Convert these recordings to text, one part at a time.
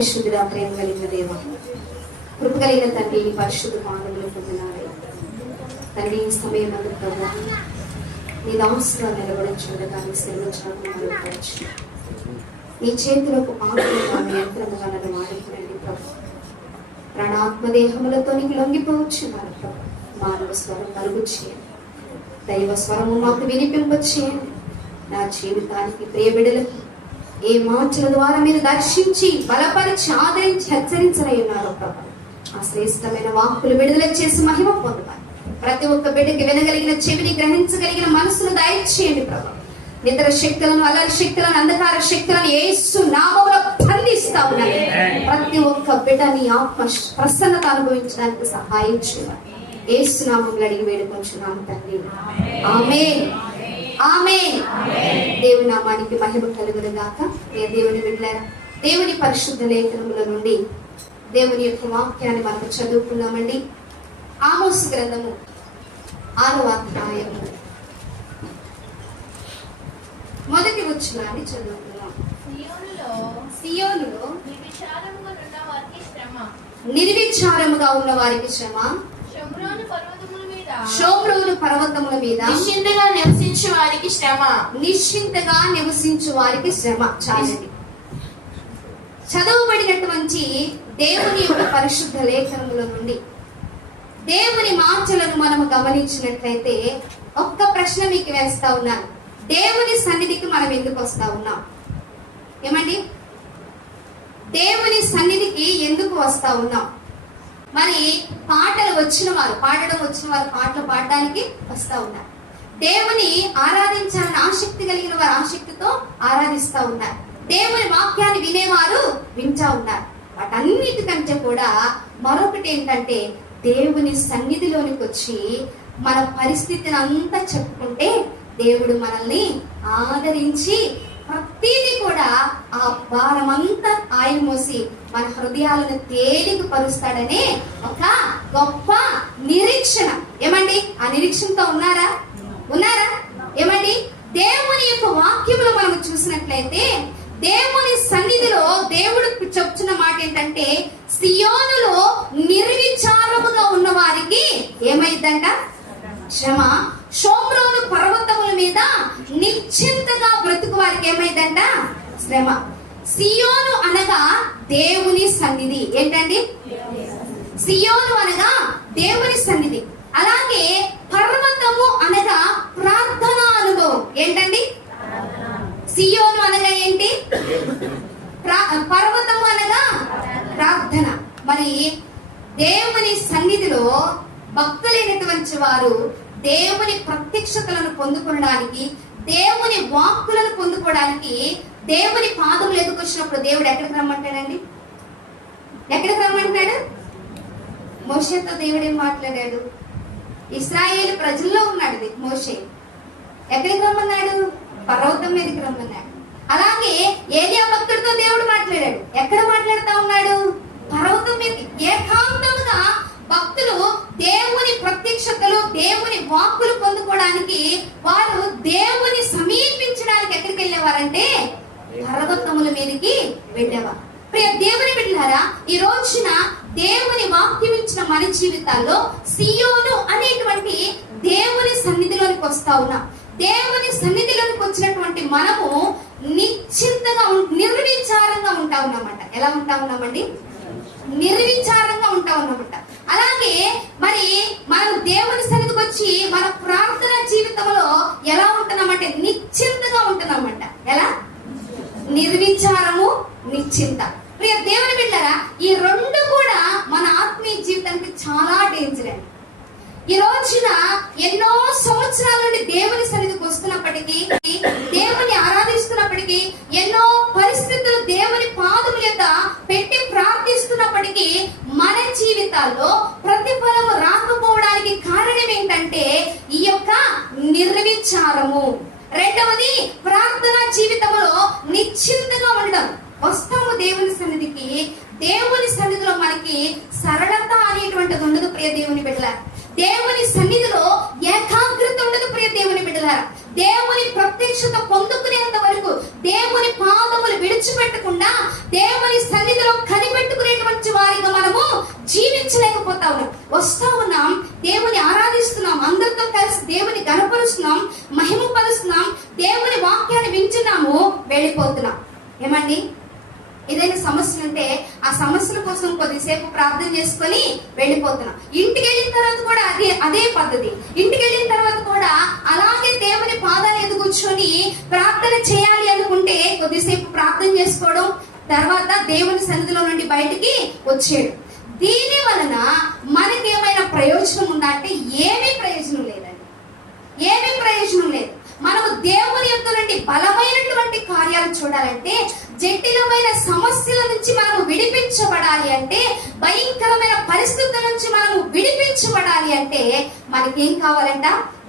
పరిశుద్ధుడ ప్రేమ కలిగిన దేవ కృప కలిగిన తండ్రి పరిశుద్ధ పాదములు పొందినాడే తండ్రి ఈ సమయం అందు ప్రభు నీ దాసుగా నిలబడి చూడగానే సెలవుచ్చినప్పుడు నీ చేతులకు ఆకులుగా మీ యంత్రముగా నన్ను వాడుకునండి ప్రభు. ప్రాణాత్మదేహములతో నీకు లొంగిపోవచ్చు నాన్న ప్రభు. మానవ స్వరం కలుగు చేయండి. దైవ స్వరము మాకు వినిపింప చేయండి నా జీవితానికి ప్రియబిడలకు ఏ మాటల ద్వారా మీరు దర్శించి బలపరిచి ఆదరించి హెచ్చరించలై ఉన్నారు ప్రభు. ఆ శ్రేష్టమైన వాక్కులు విడుదల చేసి మహిమ పొందుతారు ప్రతి ఒక్క బిడ్డకి వినగలిగిన చెవిని గ్రహించగలిగిన మనసును దయచేయండి ప్రభు. నిద్ర శక్తులను అలరి శక్తులను అంధకార శక్తులను ఏసు నామంలో బంధిస్తా ఉన్నాయి ప్రతి ఒక్క బిడ్డ నీ ఆత్మ ప్రసన్నత అనుభవించడానికి సహాయం చేయాలి ఏసు నామంలో అడిగి వేడుకొంచున్నాము తండ్రి. ఆమె ఆమె దేవుని నామానికి మహిమ కలుగును గాక ఏ దేవుని బిడ్డలారా దేవుని పరిశుద్ధ లేఖనముల నుండి దేవుని యొక్క వాక్యాన్ని మనం చదువుకున్నామండి. ఆమోస్ గ్రంథము ఆరవ అధ్యాయము. మొదటి వచ్చినాన్ని చదువుకున్నాం సియోనులో నిర్విచారముగా ఉన్న వారికి శ్రమ. షోమ్రోను పర్వతముల మీద నిశ్చింతగా నివసించే వారికి శ్రమ. నిశ్చింతగా నివసించు వారికి శ్రమ. చాలండి. చదవబడినటువంటి దేవుని యొక్క పరిశుద్ధ లేఖనముల నుండి దేవుని మాటలను మనము గమనించినట్లయితే ఒక్క ప్రశ్న మీకు వేస్తా ఉన్నాను. దేవుని సన్నిధికి మనం ఎందుకు వస్తా ఉన్నాం? ఏమండి? దేవుని సన్నిధికి ఎందుకు వస్తా ఉన్నాం? మరి పాటలు వచ్చిన వారు పాడడం వచ్చిన వారు పాటలు పాడడానికి వస్తా ఉన్నారు. దేవుని ఆరాధించాలని ఆసక్తి కలిగిన వారు ఆసక్తితో ఆరాధిస్తూ ఉన్నారు. దేవుని వాక్యాన్ని వినేవారు వింటా ఉన్నారు. వాటన్నిటికంటే కూడా మరొకటి ఏంటంటే దేవుని సన్నిధిలోనికి వచ్చి మన పరిస్థితిని అంతా చెప్పుకుంటే దేవుడు మనల్ని ఆదరించి ప్రతిదీ కూడా ఆ భారమంతా ఆయన మోసి మన హృదయాలను తేలిక పరుస్తాడనే ఒక గొప్ప నిరీక్షణ. ఏమండి? ఆ నిరీక్షణతో ఉన్నారా? ఉన్నారా? ఏమండి? దేవుని యొక్క వాక్యములు మనం చూసినట్లయితే దేవుని సన్నిధిలో దేవుడు చెప్తున్న మాట ఏంటంటే సియోనులో నిర్విచారముగా ఉన్న వారికి ఏమైందంట? శ్రమ షోమ్రోను పర్వతముల మీద నిశ్చింతగా బ్రతుకు వారికి ఏమైందంట? శ్రమ. సియోను అనగా దేవుని సన్నిధి. ఏంటండి? సియోను అనగా దేవుని సన్నిధి. అలాగే పర్వతము అనగా ప్రార్థన అనుభవం. ఏంటండి? సియోను అనగా ఏంటి? ప్రా- పర్వతము అనగా ప్రార్థన. మరి దేవుని సన్నిధిలో భక్తులైనటువంటి వారు దేవుని ప్రత్యక్షతలను పొందుకోవడానికి దేవుని వాక్కులను పొందుకోవడానికి దేవుని పాదములు ఎదుకొచ్చినప్పుడు దేవుడు ఎక్కడికి రమ్మంటాడండి? ఎక్కడికి రమ్మంటాడు? మోషేతో దేవుడు ఏం మాట్లాడాడు? ఇస్రాయేల్ ప్రజల్లో ఉన్నాడు ఇది మోషే. ఎక్కడికి రమ్మన్నాడు? పర్వతం మీదకి రమ్మన్నాడు. అలాగే ఏలియా భక్తుడితో దేవుడు మాట్లాడాడు. ఎక్కడ మాట్లాడుతా ఉన్నాడు? పర్వతం మీద ఏకాంతముగా భక్తులు దేవుని ప్రత్యక్షతలు దేవుని వాక్కులు పొందుకోవడానికి వారు దేవుని సమీపించడానికి ఎక్కడికి వెళ్ళేవారంటే పర్వతముల మీదకి వెళ్ళేవారు. ప్రియ దేవుని బిడ్డలారా ఈ రోజున దేవుని వాక్యం ఇచ్చిన మన జీవితాల్లో సియోను అనేటువంటి దేవుని సన్నిధిలోనికి వస్తా ఉన్నాం. దేవుని సన్నిధిలోనికి వచ్చినటువంటి మనము నిశ్చింతగా నిర్విచారంగా ఉంటా ఉన్నామంట. ఎలా ఉంటా ఉన్నామండి? నిర్విచారంగా ఉంటాం అనమాట అలాగే మరి మనం దేవుని సన్నిధికి వచ్చి మన ప్రార్థన జీవితంలో ఎలా ఉంటున్నామంటే నిశ్చింతగా ఉంటున్నామంట. ఎలా? నిర్విచారము నిశ్చింత. ప్రియ దేవుని బిడ్డరా ఈ రెండు కూడా మన ఆత్మీయ జీవితానికి చాలా డేంజర్ అండి. ఈ రోజున ఎన్నో సంవత్సరాల నుండి దేవుని సన్నిధికి వస్తున్నప్పటికీ దేవుని ఆరాధిస్తున్నప్పటికీ ఎన్నో పరిస్థితులు దేవుని పాదముల యొక్క పెట్టి ప్రార్థిస్తున్నప్పటికీ మన జీవితాల్లో ప్రతిఫలము రాకపోవడానికి కారణం ఏంటంటే ఈ యొక్క నిర్విచారము. రెండవది ప్రార్థన జీవితంలో నిశ్చింతగా ఉండడం. వస్తాము దేవుని సన్నిధికి. దేవుని సన్నిధిలో మనకి సరళత అనేటువంటిది ఉండదు ప్రియ దేవుని బిడ్డల దేవుని సన్నిధిలో ఏకాగ్రత ఉండదు ప్రియ దేవుని బిడ్డలారా. దేవుని ప్రత్యక్షత పొందుకునేంత వరకు దేవుని పాదములు విడిచిపెట్టకుండా దేవుని సన్నిధిలో వస్తా ఉన్నాం దేవుని ఆరాధిస్తున్నాం అందరితో కలిసి దేవుని గనపరుస్తున్నాం మహిమపరుస్తున్నాం దేవుని వాక్యాన్ని వింటున్నాము వెళ్ళిపోతున్నాం. ఏమండి? ఏదైనా సమస్యలు ఉంటే ఆ సమస్యల కోసం కొద్దిసేపు ప్రార్థన చేసుకొని వెళ్ళిపోతున్నాం. ఇంటికి వెళ్ళిన తర్వాత కూడా అదే అదే పద్ధతి. ఇంటికి వెళ్ళిన తర్వాత కూడా అలాగే దేవుని పాదాలు ఎదుగు కూర్చొని ప్రార్థన చేయాలి అనుకుంటే కొద్దిసేపు ప్రార్థన చేసుకోవడం తర్వాత దేవుని సన్నిధిలో నుండి బయటికి వచ్చేయడం. దీని వలన మనకేమైనా ప్రయోజనం ఉందా అంటే ఏమీ ప్రయోజనం లేదండి. ఏమీ ప్రయోజనం లేదు. మనము దేవుని యొక్క నుండి బలమైనటువంటి కార్యాలు చూడాలంటే జటిలమైన సమస్యల నుంచి మనము విడిపించబడాలి అంటే భయంకరమైన పరిస్థితుల నుంచి మనము విడిపించబడాలి అంటే మనకేం కావాలంట?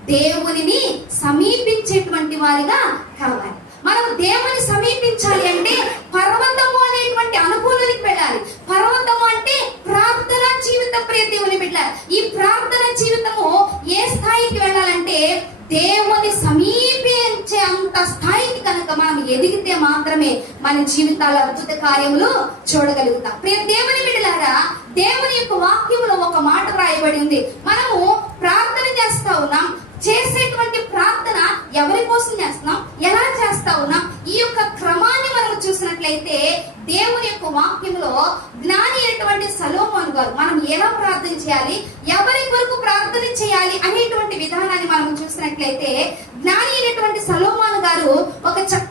దేవునిని సమీపించేటువంటి వారిగా కావాలి. మనం దేవుని సమీపించాలి అంటే పర్వతము అనేటువంటి అనుకూలానికి వెళ్ళాలి పర్వతము అంటే ప్రార్థన జీవిత ప్రియ దేవుని బిడ్డారు ఈ ప్రార్థన జీవితము ఏ స్థాయికి వెళ్ళాలంటే దేవుని సమీపించే అంత స్థాయికి కనుక మనం ఎదిగితే మాత్రమే మన జీవితాల అద్భుత కార్యములు చూడగలుగుతాం. ప్రియ దేవుని బిడ్డలారా దేవుని యొక్క వాక్యములో ఒక మాట రాయబడి ఉంది మనము ప్రార్థన చేస్తా ఉన్నాం. చేసేటువంటి ప్రార్థన ఎవరి కోసం చేస్తున్నాం? ఎలా చేస్తా ఉన్నాం? ఈ యొక్క క్రమాన్ని మనం చూసినట్లయితే దేవుని యొక్క వాక్యంలో జ్ఞాని అయినటువంటి సలోమోన్ గారు మనం ఎలా ప్రార్థన చేయాలి? ఎవరి కొరకు ప్రార్థన చేయాలి అనేటువంటి విధానాన్ని మనం చూసినట్లయితే జ్ఞాని అయినటువంటి సలోమాన్ గారు ఒక చక్క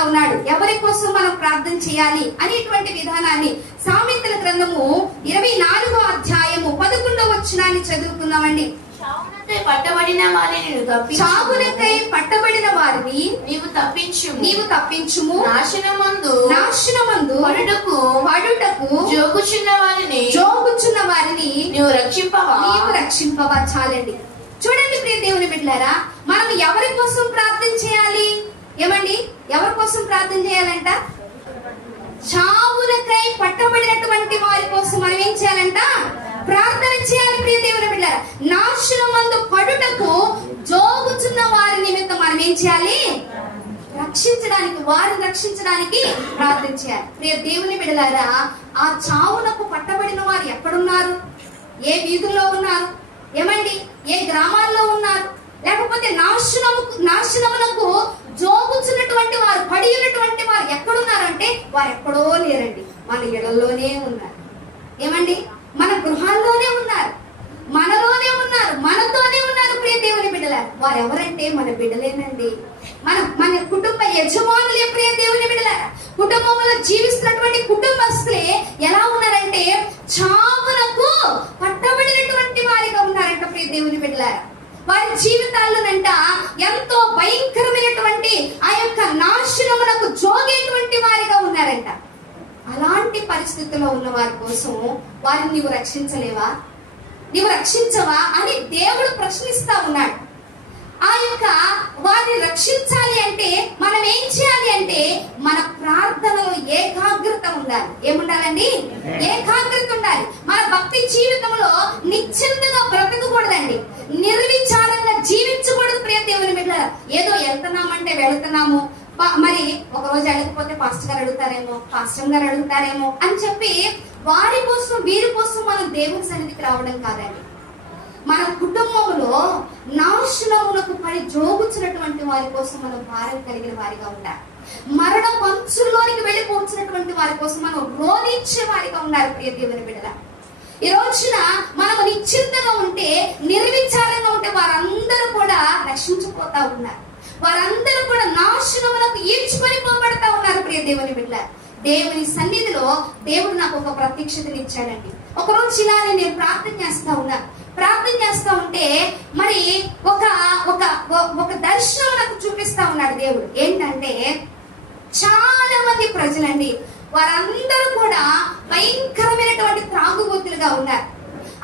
పలుకుతా ఉన్నాడు. ఎవరి కోసం మనం ప్రార్థన చేయాలి అనేటువంటి విధానాన్ని సామెతల గ్రంథము ఇరవై నాలుగో అధ్యాయము పదకొండవ వచనాన్ని చదువుకుందామండి. చావునకై పట్టబడిన వారిని. చావులకై పట్టబడిన వారిని నీవు తప్పించు నీవు తప్పించుము. నాశనమందు నాశనమందు పడుటకు పడుటకు జోకుచున్న వారిని జోగుచున్న వారిని నీవు రక్షింపవా? నీవు రక్షింపవా? చాలండి. చూడండి ప్రియ దేవుని బిడ్డారా మనం ఎవరి కోసం ప్రార్థన చేయాలి? ఏమండి? ఎవరి కోసం ప్రార్థన చేయాలంట? చావులకై పట్టబడినటువంటి వారి కోసం మనం ఏం చేయాలంట? ప్రార్థన చేయాలి ప్రియ దేవుని బిడ్డారా. నాశనమందు పడుటకు జోగుచున్న వారి నిమిత్తం మనం ఏం చేయాలి? రక్షించడానికి వారిని రక్షించడానికి ప్రార్థన చేయాలి. ప్రియ దేవుని బిడలారా ఆ చావునకు పట్టబడిన వారు ఎక్కడున్నారు? ఏ వీధుల్లో ఉన్నారు? ఏమండి? ఏ గ్రామాల్లో ఉన్నారు? లేకపోతే నాశనము నాశనములకు జోగుచున్నటువంటి వారు పడి ఉన్నటువంటి వారు ఎక్కడున్నారంటే వారు ఎక్కడో లేరండి మన ఉన్నారు ఏమండి మన గృహాల్లోనే ఉన్నారు మనలోనే ఉన్నారు మనతోనే ఉన్నారు ప్రియ దేవుని బిడ్డలారు వారు ఎవరంటే మన బిడ్డలేనండి మన మన కుటుంబ యజమానులే ప్రియ దేవుని బిడ్డలారా కుటుంబంలో జీవిస్తున్నటువంటి కుటుంబస్తులే ఎలా ఉన్నారంటే చావునకు పట్టబడినటువంటి వారిగా ఉన్నారంట ప్రియ దేవుని బిడ్డలారా వారి జీవితాల్లోనంట ఎంతో భయంకరమైనటువంటి ఆ యొక్క నాశనమునకు జోగేటువంటి వారిగా ఉన్నారంట అలాంటి పరిస్థితిలో ఉన్న వారి కోసం వారిని నీవు రక్షించలేవా? నీవు రక్షించవా అని దేవుడు ప్రశ్నిస్తా ఉన్నాడు. ఆ యొక్క వారిని రక్షించాలి అంటే మనం ఏం చేయాలి అంటే మన ప్రార్థనలో ఏకాగ్రత ఉండాలి. ఏముండాలండి? ఏకాగ్రత ఉండాలి. మన భక్తి జీవితంలో నిశ్చింతగా బ్రతకకూడదండి. నిర్విచారంగా జీవించకూడదు ప్రియ దేవుని బిడ్డ ఏదో వెళ్తున్నామంటే వెళ్తున్నాము. మరి ఒక రోజు వెళ్ళకపోతే పాస్టర్ గారు అడుగుతారేమో పాస్టర్ గారు అడుగుతారేమో అని చెప్పి వారి కోసం వీరి కోసం మనం దేవుని సన్నిధికి రావడం కాదండి. మన కుటుంబంలో నాశనములకు పడి జోగుచ్చినటువంటి వారి కోసం మనం భారం కలిగిన వారిగా ఉండాలి. మరణ పంచుల్లోనికి వెళ్ళిపోతున్నటువంటి వారి కోసం మనం రోధించే వారిగా ఉండాలి ప్రియ దేవుని బిడ్డల. ఈ రోజున మనం నిశ్చింతగా ఉంటే నిర్విచారంగా ఉంటే వారందరూ కూడా రక్షించిపోతా ఉన్నారు. వారందరూ కూడా నాశనములకు ఈడ్చుకొని పోబడతా ఉన్నారు ప్రియ దేవుని బిడ్డ. దేవుని సన్నిధిలో దేవుడు నాకు ఒక ప్రత్యక్షతని ఇచ్చాడండి. ఒక రోజు ఇలానే నేను ప్రార్థన చేస్తా ఉన్నా. ప్రార్థన చేస్తా ఉంటే మరి ఒక ఒక ఒక దర్శనం నాకు చూపిస్తా ఉన్నాడు దేవుడు. ఏంటంటే చాలా మంది ప్రజలండి వారందరూ కూడా భయంకరమైనటువంటి త్రాగుబోతులుగా ఉన్నారు.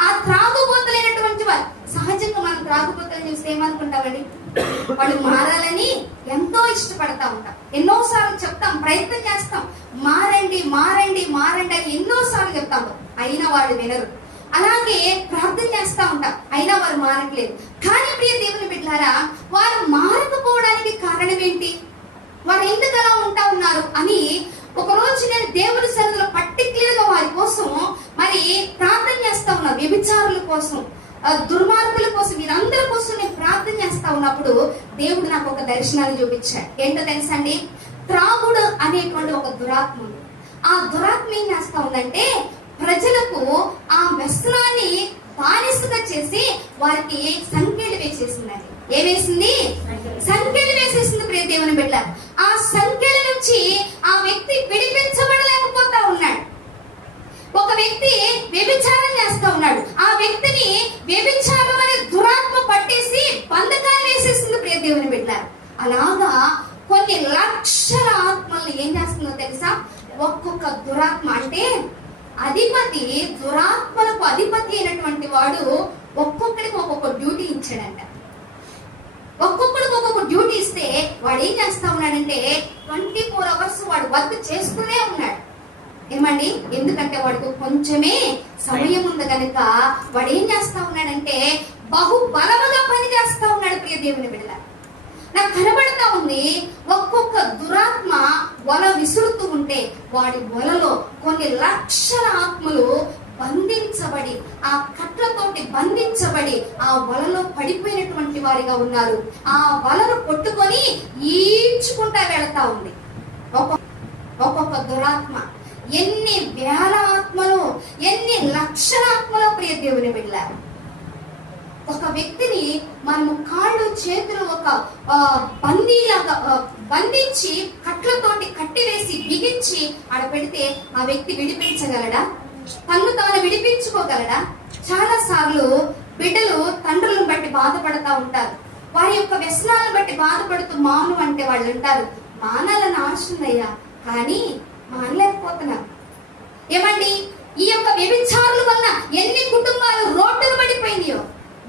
ఆ త్రాగుబోతులైనటువంటి వారు సహజంగా మనం త్రాగుబోతులు చూస్తే ఏమనుకుంటామండి? వాళ్ళు మారాలని ఎంతో ఇష్టపడతా ఉంటాం. ఎన్నోసార్లు చెప్తాం ప్రయత్నం చేస్తాం. మారండి మారండి మారండి అని ఎన్నోసార్లు చెప్తాము అయినా వాళ్ళు వినరు. అలాగే ప్రార్థన చేస్తా ఉంటాం. అయినా వారు మారట్లేదు. కానీ ప్రియ దేవుని బిడ్డారా వారు మారకపోవడానికి కారణం ఏంటి? వారు ఎందుకు అలా ఉంటా ఉన్నారు అని ఒక రోజు నేను దేవుని సన్నిధిలో పర్టిక్యులర్గా వారి కోసం మరి ప్రార్థన చేస్తా ఉన్నా. వ్యభిచారుల కోసం. దుర్మార్గుల కోసం వీరందరి కోసం నేను ప్రార్థన చేస్తా ఉన్నప్పుడు దేవుడు నాకు ఒక దర్శనాన్ని చూపించాడు. ఏంటో తెలుసా అండి త్రాగుడు అనేటువంటి ఒక దురాత్మ ఉంది. ఆ దురాత్మ ఏం చేస్తా ఉందంటే ప్రజలకు ఆ వ్యసనాన్ని బానిసగా చేసి వారికి సంఖ్యలు వేసేసిందండి. ఏ వేసింది? సంఖ్యలు. వేసేసింది ప్రియ దేవుని బిడ్డ. ఆ సంఖ్యల నుంచి ఆ వ్యక్తి ఒక వ్యక్తి వ్యభిచారం చేస్తూ ఉన్నాడు. ఆ వ్యక్తిని వ్యభిచారం అనే దురాత్మ పట్టేసి బంధకాలు వేసేసింది ప్రియ దేవుని పెట్టారు అలాగా కొన్ని లక్షల ఆత్మల్ని ఏం చేస్తుందో తెలుసా? ఒక్కొక్క దురాత్మ అంటే అధిపతి దురాత్మలకు అధిపతి అయినటువంటి వాడు ఒక్కొక్కడికి ఒక్కొక్క డ్యూటీ ఇచ్చాడంట. ఒక్కొక్కడికి ఒక్కొక్క డ్యూటీ ఇస్తే వాడు ఏం చేస్తా ఉన్నాడంటే ట్వంటీ ఫోర్ అవర్స్ వాడు వర్క్ చేస్తూనే ఉన్నాడు. ఏమండి? ఎందుకంటే వాడికి కొంచెమే సమయం ఉంది కనుక వాడు ఏం చేస్తా ఉన్నాడంటే బహు బలముగా పని చేస్తా ఉన్నాడు ప్రియ దేవుని బిడ్డ నాకు కనబడతా ఉంది ఒక్కొక్క దురాత్మ వల విసురుతూ ఉంటే వాడి వలలో కొన్ని లక్షల ఆత్మలు బంధించబడి ఆ కట్లతోటి బంధించబడి ఆ వలలో పడిపోయినటువంటి వారిగా ఉన్నారు. ఆ వలను కొట్టుకొని ఈడ్చుకుంటా వెళతా ఉంది. ఒక్కొక్క ఒక్కొక్క దురాత్మ ఎన్ని వేల ఆత్మలు ఎన్ని లక్షల ఆత్మలో ప్రియ దేవుని వెళ్ళారు ఒక వ్యక్తిని మనము కాళ్ళు చేతులు ఒక బందీలాగా బంధించి కట్లతోటి కట్టివేసి బిగించి ఆడ పెడితే ఆ వ్యక్తి విడిపించగలడా? తను తాను విడిపించుకోగలడా? చాలా సార్లు బిడ్డలు తండ్రులను బట్టి బాధపడతా ఉంటారు. వారి యొక్క వ్యసనాలను బట్టి బాధపడుతూ మాను అంటే వాళ్ళు అంటారు మానాలని ఆశ ఉందయ్యా కానీ మానలేకపోతున్నారు ఏమండి? ఈ యొక్క వ్యభిచారుల వల్ల ఎన్ని కుటుంబాలు రోడ్డును పడిపోయినాయో?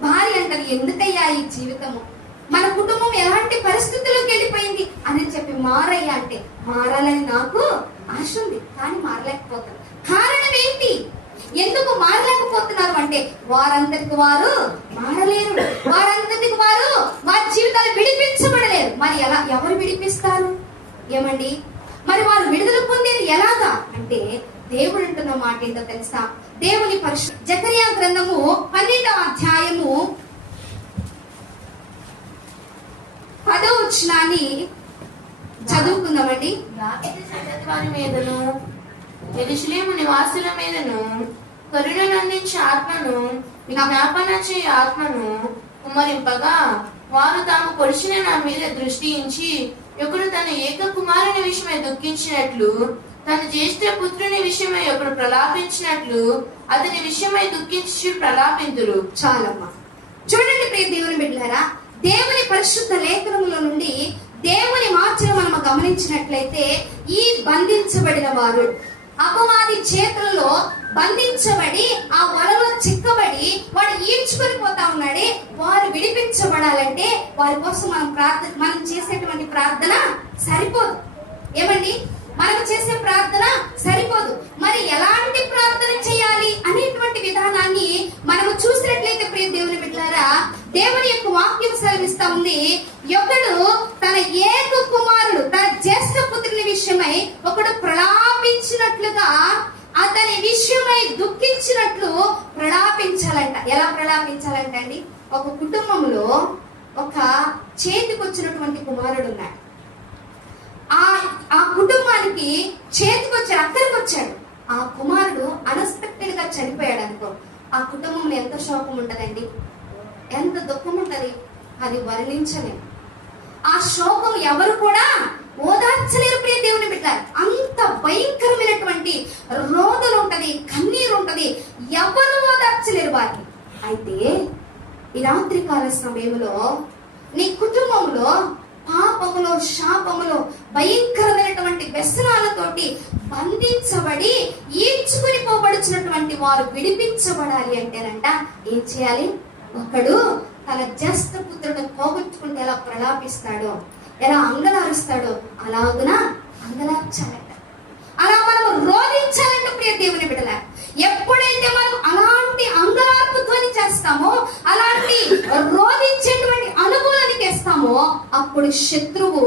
భార్య అంటది ఎందుకయ్యా ఈ జీవితము? మన కుటుంబం ఎలాంటి పరిస్థితుల్లోకి వెళ్ళిపోయింది? అని చెప్పి మారయ్యా అంటే మారాలని నాకు ఆశ ఉంది కానీ మారలేకపోతాను కారణం ఏంటి? ఎందుకు మారలేకపోతున్నారు అంటే వారందరికి వారు మారలేరు. వారందరికి వారు వారి జీవితాలు విడిపించబడలేరు. మరి ఎలా ఎవరు విడిపిస్తారు? ఏమండి? మరి వారు విడుదల పొందేది ఎలాగా? అంటే దేవుడు అంటున్న మాట ఏంటో తెలుసా? దేవుని పరిశు జకరియా గ్రంథము పన్నెండవ అధ్యాయము పదో వచనాన్ని చదువుకుందామండి. వారి మీదను యెరూషలేము నివాసుల మీదను కరుణను అందించే ఆత్మను జ్ఞాపన చే ఆత్మను కుమ్మరింపగా వారు తాము పొడిచిన నా మీద దృష్టించి ఒకడు తన ఏక కుమారుని విషయమై దుఃఖించినట్లు తన జ్యేష్ఠ పుత్రుని విషయమై ఒకడు ప్రలాపించినట్లు అతని విషయమై దుఃఖించి ప్రలాపింతురు చాలమ్మా. చూడండి ప్రియ దేవుని బిడ్డారా దేవుని పరిశుద్ధ లేఖనముల నుండి దేవుని మార్చను మనం గమనించినట్లయితే ఈ బంధించబడిన వారు అపవాది చేతులలో బంధించబడి ఆ వలలో చిక్కబడి వాడు ఈడ్చుకొని పోతా ఉన్నాడే. వారు విడిపించబడాలంటే వారి కోసం మనం ప్రార్థన మనం చేసేటువంటి ప్రార్థన సరిపోదు. ఏమండి? మనం చేసే ప్రార్థన సరిపోదు. మరి ఎలాంటి ప్రార్థన చేయాలి అనేటువంటి విధానాన్ని మనము చూసినట్లయితే ప్రియ దేవుని బిడ్డారా దేవుని యొక్క వాక్యం సెలవిస్తా ఉంది. ఒకడు తన ఏక కుమారుడు తన జ్యేష్ఠ పుత్రుని విషయమై ఒకడు ప్రలాపించినట్లుగా అతని విషయమై దుఃఖించినట్లు ప్రలాపించాలంట. ఎలా ప్రలాపించాలంట అండి ఒక కుటుంబంలో ఒక చేతికి వచ్చినటువంటి కుమారుడు ఉన్నాడు ఆ ఆ కుటుంబానికి చేతికి వచ్చాడు అక్కడికి వచ్చాడు ఆ కుమారుడు అన్ఎక్స్పెక్టెడ్గా చనిపోయాడు అనుకో. ఆ కుటుంబంలో ఎంత శోకం ఉంటదండి ఎంత దుఃఖం ఉంటది అది వర్ణించలేము ఆ శోకం ఎవరు కూడా ఓదార్చలేరు ప్రియ దేవుని బిడ్డ అంత భయంకరమైనటువంటి రో ఉంటది కన్నీరు ఉంటది ఎవరు ఓదార్చలేరు వారిని. అయితే ఈ రాత్రికాల సమయంలో నీ కుటుంబంలో పాపములో శాపములో భయంకరమైనటువంటి వ్యసనాలతోటి బంధించబడి ఈడ్చుకుని పోబడుచున్నటువంటి వారు విడిపించబడాలి అంటేనంట ఏం చేయాలి? ఒకడు తన జ్యేష్ఠ పుత్రుడు పోగొట్టుకుంటే ఎలా ప్రలాపిస్తాడో ఎలా అంగలారుస్తాడో అలాగున అంగలార్చాలంట. అలా మనం రోజు అప్పుడు శత్రువు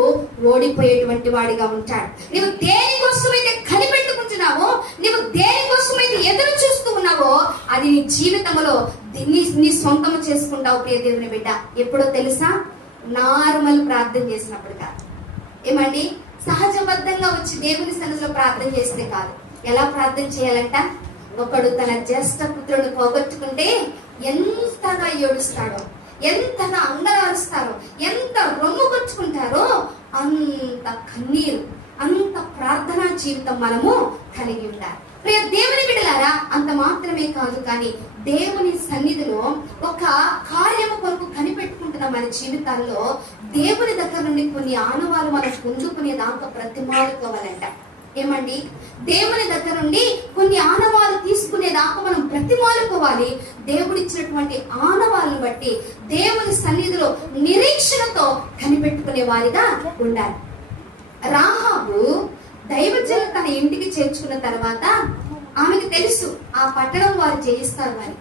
ఓడిపోయేటువంటి వాడిగా ఉంటాడు. నువ్వు దేనికోసమైతే కనిపెట్టుకుంటున్నావో నువ్వు దేనికోసమైతే ఎదురు చూస్తూ ఉన్నావో అది నీ జీవితంలో నీ నీ సొంతం చేసుకుంటావు ప్రియ దేవుని బిడ్డ. ఎప్పుడో తెలుసా? నార్మల్ ప్రార్థన చేసినప్పుడు కాదు. ఏమండి? సహజబద్ధంగా వచ్చి దేవుని సన్నిధిలో ప్రార్థన చేస్తే కాదు. ఎలా ప్రార్థన చేయాలంట? ఒకడు తన జ్యేష్ఠ పుత్రుడు పోగొట్టుకుంటే ఎంతగా ఏడుస్తాడో. ఎంతగా అందరారుస్తారో ఎంత రొమ్ముకొచ్చుకుంటారో అంత కన్నీరు అంత ప్రార్థనా జీవితం మనము కలిగి ఉండాలి. ప్రియ దేవుని బిడ్డలారా అంత మాత్రమే కాదు కానీ దేవుని సన్నిధిలో ఒక కార్యము కొరకు కనిపెట్టుకుంటున్న మన జీవితాల్లో దేవుని దగ్గర నుండి కొన్ని ఆనవాలు మనం పుంజుకునే దాంతో ప్రతిమాలుకోవాలంట ఏమండి? దేవుని దగ్గర నుండి కొన్ని ఆనవాలు తీసుకునే దాకా మనం బ్రతిమాలుకోవాలి. దేవుడిచ్చినటువంటి ఆనవాళ్ళను బట్టి దేవుని సన్నిధిలో నిరీక్షణతో కనిపెట్టుకునే వారిగా ఉండాలి. రాహాబు దైవజనులు తన ఇంటికి చేర్చుకున్న తర్వాత ఆమెకు తెలుసు ఆ పట్టణం వారు జయిస్తారు వారి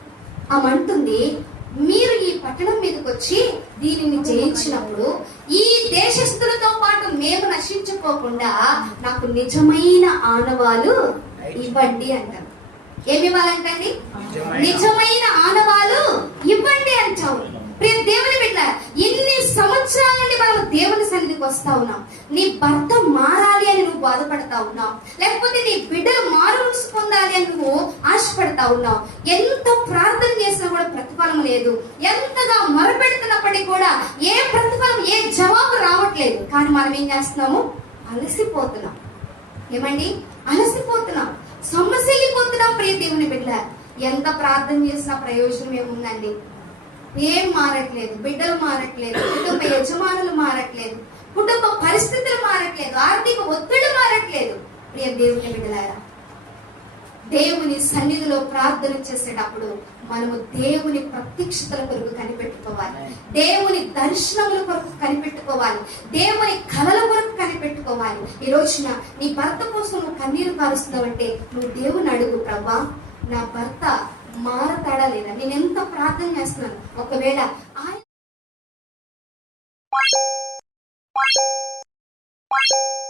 ఆమె అంటుంది మీరు ఈ పట్టణం మీదకి వచ్చి దీనిని జయించినప్పుడు ఈ దేశస్థులతో పాటు మేము నశించుకోకుండా నాకు నిజమైన ఆనవాలు ఇవ్వండి అంటారు. ఏమి ఇవ్వాలంటండి? నిజమైన ఆనవాలు ఇవ్వండి అంటావు ప్రియ దేవుని బిడ్డ మనం దేవుని వస్తా ఉన్నావు నీ భర్త మారాలి అని నువ్వు బాధపడతా ఉన్నావు లేకపోతే నీ బిడ్డలు మారుమనసు పొందాలి అని నువ్వు ఆశపడతా ఉన్నావు ఎంత ప్రార్థన చేసినా కూడా ప్రతిఫలం లేదు. ఎంతగా మొరపెడుతున్నప్పటికీ కూడా ఏ ప్రతిఫలం ఏ జవాబు రావట్లేదు. కానీ మనం ఏం చేస్తున్నాము? అలసిపోతున్నాం. ఏమండి? అలసిపోతున్నాం. సొమ్మసిల్లిపోతున్నాం ప్రియ దేవుని బిడ్డ. ఎంత ప్రార్థన చేసినా ప్రయోజనం ఏముందండి? ఏం మారట్లేదు. బిడ్డలు మారట్లేదు. కుటుంబ యజమానులు మారట్లేదు. కుటుంబ పరిస్థితులు మారట్లేదు ఆర్థిక ఒత్తిడి మారట్లేదు. ప్రియ దేవుని బిడ్డలారా దేవుని సన్నిధిలో ప్రార్థన చేసేటప్పుడు మనము దేవుని ప్రత్యక్షతల కొరకు కనిపెట్టుకోవాలి. దేవుని దర్శనముల కొరకు కనిపెట్టుకోవాలి. దేవుని కళల కొరకు కనిపెట్టుకోవాలి. ఈ రోజున నీ భర్త కోసం నువ్వు కన్నీరు కారుస్తున్నావంటే నువ్వు దేవుని అడుగు ప్రభా. నా భర్త మారతాడా లేదా? నేను ఎంత ప్రార్థన చేస్తున్నాను? ఒకవేళ ఆయన you